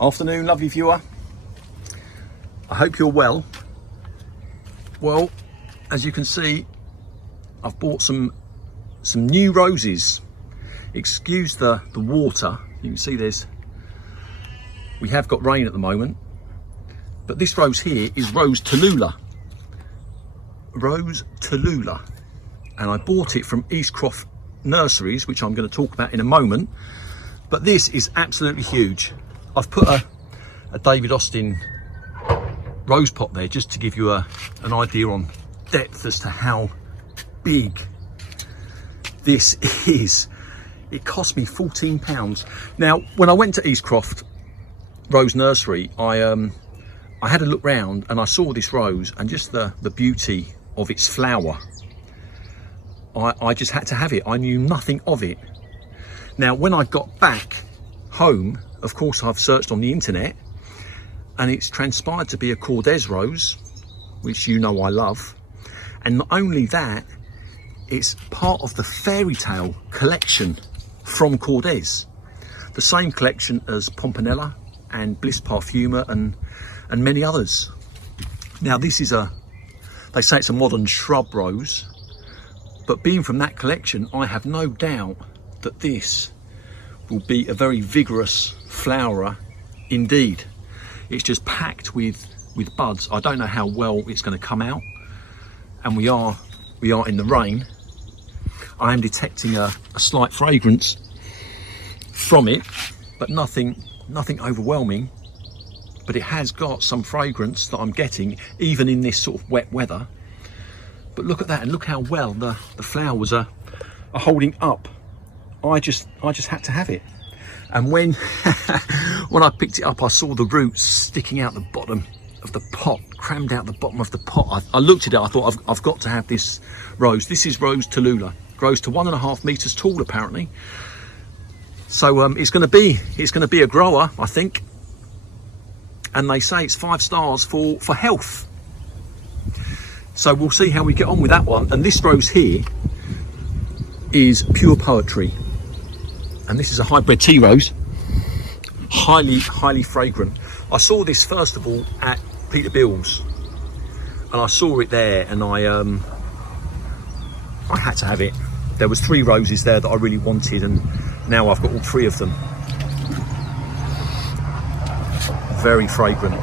Afternoon, lovely viewer. I hope you're well. Well, as you can see, I've bought some new roses. Excuse the water. You can see we have got rain at the moment, but this rose here is Rose Tallulah. Rose Tallulah. And I bought it from Eastcroft Nurseries, which I'm going to talk about in a moment. But this is absolutely huge. I've put a David Austin rose pot there just to give you an idea on depth as to how big this is. It cost me £14. Now, when I went to Eastcroft Rose Nursery, I had a look round and I saw this rose and just the beauty of its flower. I just had to have it. I knew nothing of it. Now, when I got back home, of course, I've searched on the internet and it's transpired to be a Kordes rose, which you know I love. And not only that, it's part of the fairy tale collection from Kordes. The same collection as Pomponella and Bliss Parfuma and many others. Now, this is they say it's a modern shrub rose, but being from that collection, I have no doubt that this will be a very vigorous flowerer indeed. It's just packed with buds. I don't know how well it's going to come out, and we are in the rain. I am detecting a slight fragrance from it, but nothing overwhelming. But it has got some fragrance that I'm getting even in this sort of wet weather. But look at that, and look how well the flowers are holding up. I just had to have it. And when when I picked it up, I saw the roots sticking out the bottom of the pot, crammed out the bottom of the pot. I looked at it, I thought, I've got to have this rose. This is Rose Tallulah. Grows to 1.5 meters tall, apparently. So it's going to be a grower, I think. And they say it's 5 stars for health. So we'll see how we get on with that one. And this rose here is Pure Poetry. And this is a hybrid tea rose. Highly fragrant. I saw this first of all at Peter Bill's. And I saw it there and I had to have it. There was 3 roses there that I really wanted, and now I've got all 3 of them. Very fragrant.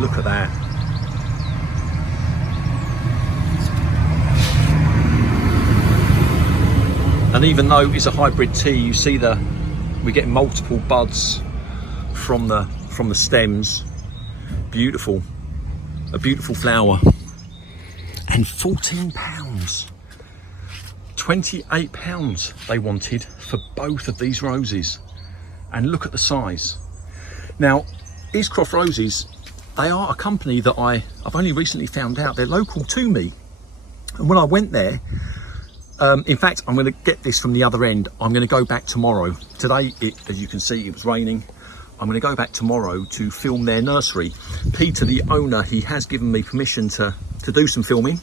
Look at that. And even though it's a hybrid tea, you see we get multiple buds from the stems. Beautiful, a beautiful flower. And £14, £28 they wanted for both of these roses. And look at the size. Now, Eastcroft Roses, they are a company that I've only recently found out. They're local to me. And when I went there, in fact, I'm going to get this from the other end. I'm going to go back tomorrow. Today, as you can see, it was raining. I'm going to go back tomorrow to film their nursery. Peter, the owner, he has given me permission to do some filming.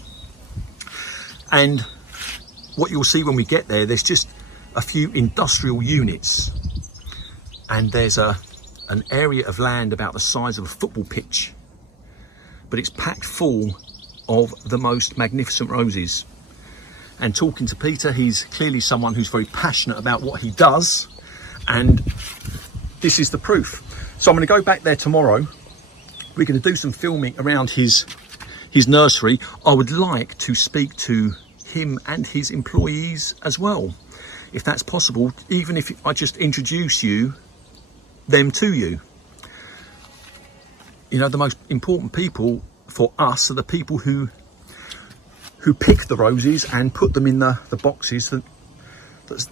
And what you'll see when we get there, there's just a few industrial units. And there's an area of land about the size of a football pitch. But it's packed full of the most magnificent roses. And talking to Peter, he's clearly someone who's very passionate about what he does. And this is the proof. So I'm going to go back there tomorrow. We're going to do some filming around his nursery. I would like to speak to him and his employees as well, if that's possible, even if I just introduce them to you. You know, the most important people for us are the people who pick the roses and put them in the boxes that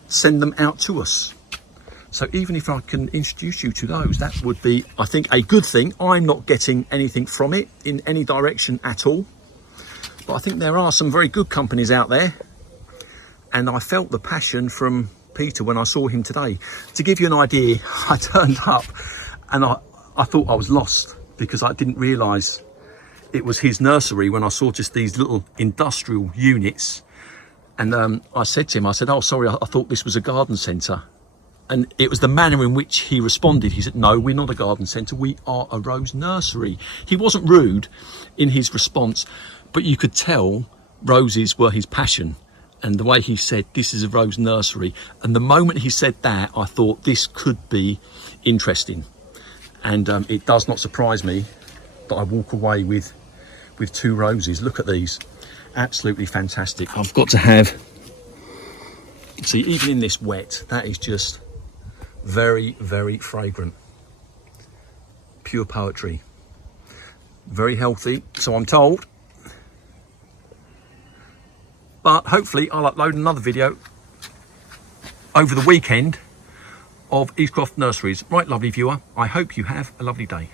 send them out to us. So even if I can introduce you to those, that would be, I think, a good thing. I'm not getting anything from it in any direction at all. But I think there are some very good companies out there. And I felt the passion from Peter when I saw him today. To give you an idea, I turned up and I thought I was lost because I didn't realise it was his nursery when I saw just these little industrial units. And I said to him, I said, oh, sorry, I thought this was a garden centre. And it was the manner in which he responded. He said, no, we're not a garden centre, we are a rose nursery. He wasn't rude in his response, but you could tell roses were his passion. And the way he said, this is a rose nursery. And the moment he said that, I thought this could be interesting. And it does not surprise me that I walk away with 2 roses. Look at these, absolutely fantastic. I've got to have, see, even in this wet, that is just very, very fragrant. Pure poetry. Very healthy, so I'm told. But hopefully I'll upload another video over the weekend of Eastcroft Nurseries. Right, lovely viewer, I hope you have a lovely day.